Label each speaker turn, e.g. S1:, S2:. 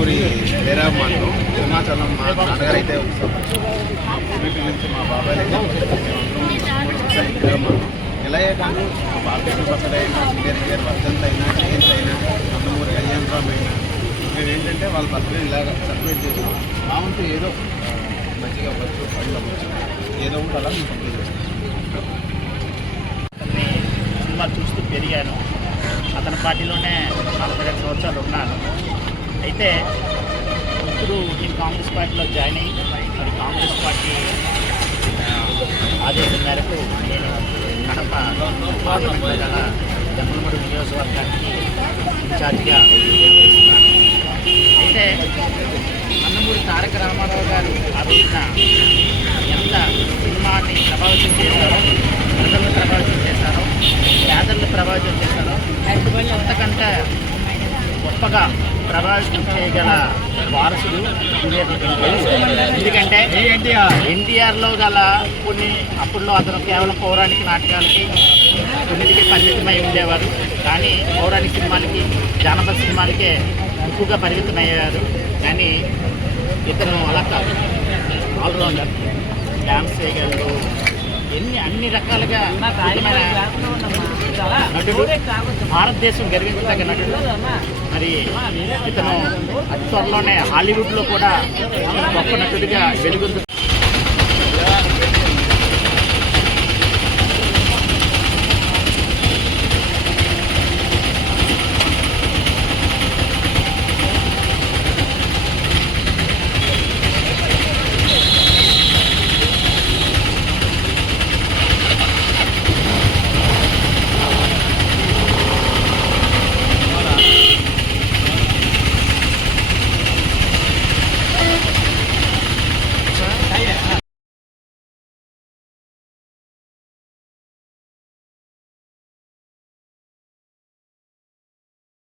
S1: ఊరి వేరే మాట హిమాచలం మా నాన్నగారు అయితే వీటి నుంచి మా బాబాయ్ అయితే ఎలా అయ్యాను మా బాబు ప్రసాద్ అయినా సింగర్ గారు వర్ధంత్ అయినా జయంత్ అయినా నందమూరి కళ్యాణరామ్ అయినా మేము ఏంటంటే వాళ్ళ బర్త్డే ఇలాగ సెలబ్రేట్ చేసాం బాగుంటే ఏదో మంచిగా అవ్వచ్చు పళ్ళు అవ్వచ్చు. ఏదో ఒకటి అలా మేము కంప్లీట్ చేస్తాం
S2: సినిమా చూస్తూ పెరిగాను. అతని పార్టీలోనే నలభై రెండు సంవత్సరాలు ఉన్నాను. అయితే ఇప్పుడు నేను కాంగ్రెస్ పార్టీలో జాయిన్ అయ్యి మరి కాంగ్రెస్ పార్టీ ఆ, ఆదేశం మేరకు నేను కడప పార్లమెంట్ గల జమ్మలమూడి నియోజకవర్గానికి ఇన్ఛార్జిగా వ్యవహరిస్తున్నాను. అయితే అన్నమూరి తారక రామారావు గారు ఆ రోజున ఎంత సినిమాని ప్రభావితం చేశారో ప్రజలను ప్రభావితం చేశారో పేదలను ప్రభావితం చేశారో అంతకంటే గొప్పగా ప్రభావితం చేయగల వారసుడు. ఎందుకంటే ఎన్టీఆర్లో గల కొన్ని అప్పుడులో అతను కేవలం పౌరాణిక నాటకాలకి కొన్నిటికి పరిమితమై ఉండేవారు. కానీ పౌరాణిక సినిమాలకి జానపద సినిమాలకే ఎక్కువగా పరిమితమయ్యారు. కానీ ఇతను అలా కాదు. ఆల్రౌండర్ డ్యాన్స్ చేయగలరు ఎన్ని అన్ని రకాలుగా నటుడు భారతదేశం గర్వించదగ్గ నటుడు మరి ఇతను అతి త్వరలోనే హాలీవుడ్లో కూడా గొప్ప నటుడిగా వెలుగొందు